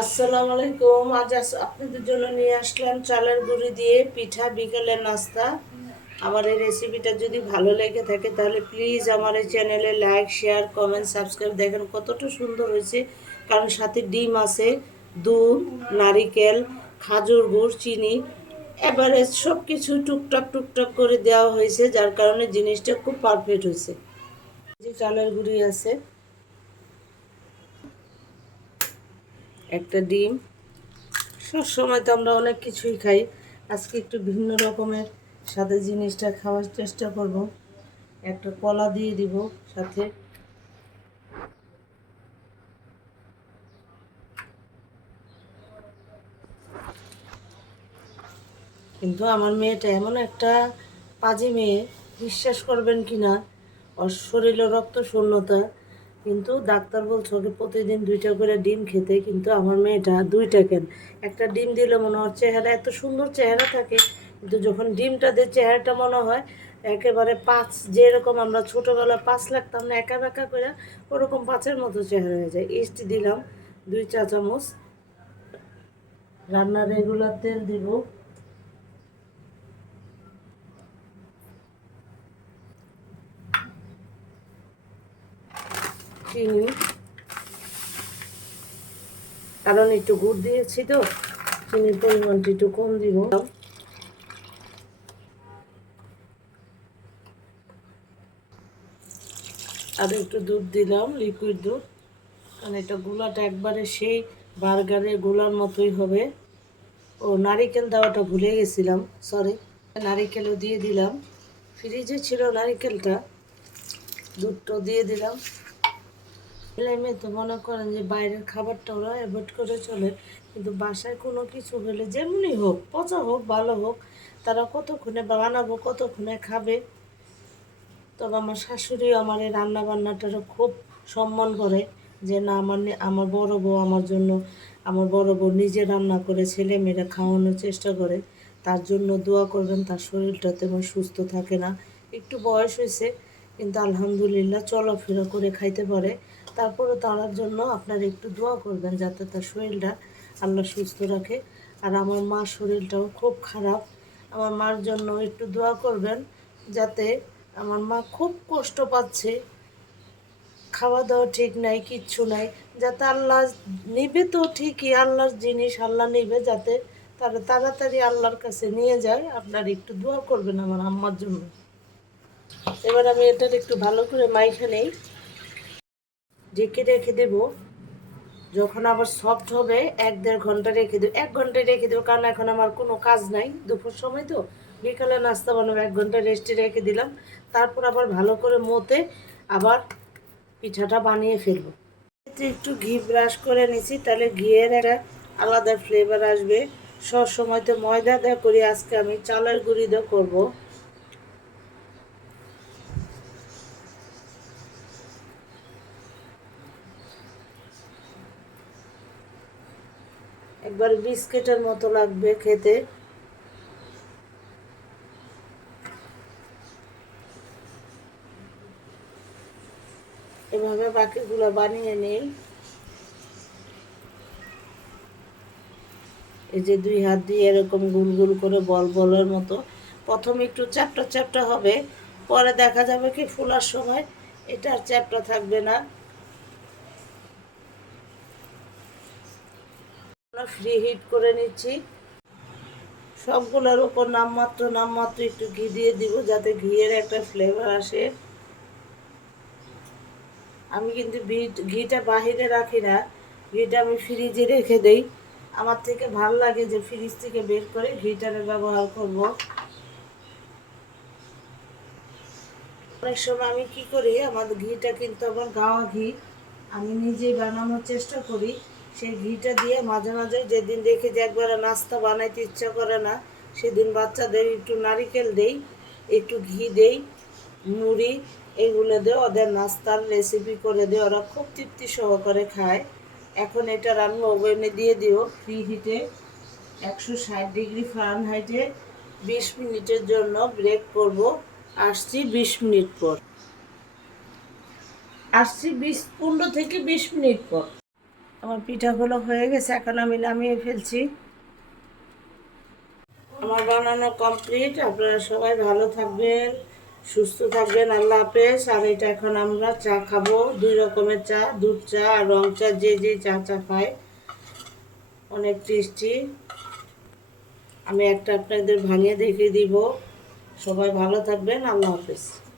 আসসালামু আলাইকুম। আজ আপনাদের জন্য নিয়ে আসলাম চালের গুঁড়ি দিয়ে পিঠা, বিকেলের নাস্তা। আমার এই রেসিপিটা যদি ভালো লেগে থাকে তাহলে প্লিজ আমার এই চ্যানেলে লাইক শেয়ার কমেন্ট সাবস্ক্রাইব দেখেন কতটা সুন্দর হয়েছে। কারণ সাথে ডিম আছে, দুধ, নারিকেল, খাজুর গুড়, চিনি। এবারে সব কিছু টুকটাক টুকটাক করে দেওয়া হয়েছে, যার কারণে জিনিসটা খুব পারফেক্ট হয়েছে। যে চালের গুঁড়ি আছে একটা ডিম। সব সময় তো আমরা অনেক কিছুই খাই। আজকে একটু ভিন্ন রকমের সাথে জিনিসটা খাওয়ার চেষ্টা করব। একটা কলা দিয়ে দিব সাথে। কিন্তু আমার মেয়েটা এমন একটা পাজি মেয়ে, বিশ্বাস করবেন কি না ওর শরীরে রক্ত শূন্যতা কিন্তু ডাক্তার বলছে ওকে প্রতিদিন দুইটা করে ডিম খেতে, কিন্তু আমার মেয়েটা দুইটা কেন? একটা ডিম দিলে মনে হয় চেহারা এত সুন্দর চেহারা থাকে, কিন্তু যখন ডিমটা দিয়ে চেহারাটা মনে হয় একেবারে পাঁচ, যেরকম আমরা ছোটোবেলায় পাঁচ লাগতাম না, একা বেকা করে, ওরকম পাঁচের মতো চেহারা হয়ে যায়। ইস্ট দিলাম দুই চা চামচ। রান্নার রেগুলার তেল দিব। চিনি। কারণ একটু গুড় দিয়েছি তো, চিনির পরিমাণটা একটু কম দিব। আর একটু দুধ দিলাম লিকুইড দুধ। কারণ এটা গোলাটা একবারে সেই বার্গারের গোলার মতোই হবে। ও নারিকেল দেওয়াটা ভুলে গেছিলাম সরি নারিকেলও দিয়ে দিলাম। ফ্রিজে ছিল নারিকেলটা, দুধটাও দিয়ে দিলাম। ছেলে তো মনে করেন যে বাইরের খাবারটা ওরা অ্যাভয়েড করে চলে। কিন্তু বাসায় কোনো কিছু হলে যেমনই হোক, পচা হোক, ভালো হোক, তারা কতক্ষণে বানাবো, কতক্ষণে খাবে? তবে আমার শাশুড়ি আমার এই রান্না বান্নাটারও খুব সম্মান করে যে না, আমার আমার বড় বউ আমার জন্য, আমার বড় বউ নিজে রান্না করে ছেলে মেয়েরা খাওয়ানোর চেষ্টা করে, তার জন্য দোয়া করবেন, তার শরীরটা তেমন সুস্থ থাকে না। একটু বয়স হয়েছে, কিন্তু আলহামদুলিল্লাহ চলাফেরা করে খাইতে পারে। তারপরে তার জন্য আপনারা একটু দোয়া করবেন যাতে তার শরীরটা আল্লাহ সুস্থ রাখে। আর আমার মার শরীরটাও খুব খারাপ। আমার মার জন্য একটু দোয়া করবেন যাতে আমার মা খুব কষ্ট পাচ্ছে। খাওয়া দাওয়া ঠিক নাই, কিচ্ছু নাই, যাতে আল্লাহ নিবে তো ঠিকই, আল্লাহর জিনিস আল্লাহ নিবে যাতে তারা তাড়াতাড়ি আল্লাহর কাছে নিয়ে যায়। আপনার একটু দোয়া করবেন আমার আম্মার জন্য। এবার আমি এটার একটু ভালো করে মাইখা নেই। ঢেকে রেখে দেব। যখন আবার সফট হবে, এক দেড় ঘণ্টা রেখে দেবো। এক ঘণ্টা রেখে দেবো, কারণ এখন আমার কোনো কাজ নাই। দুপুর সময় তো। বিকালে নাস্তা বানাবো, এক ঘণ্টা রেস্টে রেখে দিলাম। তারপর আবার ভালো করে মতে আবার পিঠাটা বানিয়ে ফেলব। একটু ঘি ব্রাশ করে নিছি, তাহলে ঘিয়ের একটা আলাদা ফ্লেভার আসবে। সব সময় তো ময়দা দেওয়া করি, আজকে আমি চালের গুঁড়ি দিয়ে করব। একবার বিস্কিটের মতো লাগবে খেতে। এভাবে বাকিগুলো বানিয়ে নিই। এই যে দুই হাত দিয়ে এরকম গুল গুল করে বল বলের মতো। প্রথমে একটু চ্যাপটা চ্যাপটা হবে, পরে দেখা যাবে কি ফোলার সময়। এটা আর চ্যাপটা থাকবে না। ফ্রি হিট করে নিচ্ছি। সবগুলোর উপর নামমাত্র নামমাত্র একটু ঘি দিয়ে দিব যাতে ঘিয়ের একটা ফ্লেভার আসে। আমি কিন্তু ঘিটা বাহিরে রাখি না। ঘিটা আমি ফ্রিজে রেখে দেই। আমার থেকে ভালো লাগে যে ফ্রিজ থেকে বের করে ঘিটারে ব্যবহার করব। অনেক সময় আমি কি করি, আমার ঘিটা কিন্তু আমার গাওয়া ঘি, আমি নিজেই বানানোর চেষ্টা করি। সেই ঘিটা দিয়ে মাঝে মাঝে যেদিন দেখি যে একবারে নাস্তা বানাইতে ইচ্ছা করে না, সেদিন বাচ্চাদের একটু নারিকেল দেই, একটু ঘি দেই, মুড়ি, এগুলো দিয়ে ওদের নাস্তার রেসিপি করে দিয়ে ওরা খুব তৃপ্তি সহকারে খায়। এখন এটা আমি ওভেনে দিয়ে দিও। ফ্রি হিটে একশো ষাট ডিগ্রি ফারেনহাইটে বিশ মিনিটের জন্য ব্রেক করব। আসছি বিশ মিনিট পর। আসছি বিশ, পনেরো থেকে বিশ মিনিট পর। আমার পিঠাগুলো হয়ে গেছে, এখন আমি নামিয়ে ফেলছি। আমার বানানো কমপ্লিট আপনারা সবাই ভালো থাকবেন, সুস্থ থাকবেন, আল্লাহ হাফেজ। আর এটা এখন আমরা চা খাব, দুই রকমের চা, দুধ চা আর রং চা, যে যে চা চা খায়। অনেক টেস্টি। আমি একটা আপনাদের ভাঙিয়ে দেখে দিব। সবাই ভালো থাকবেন, আল্লাহ হাফেজ।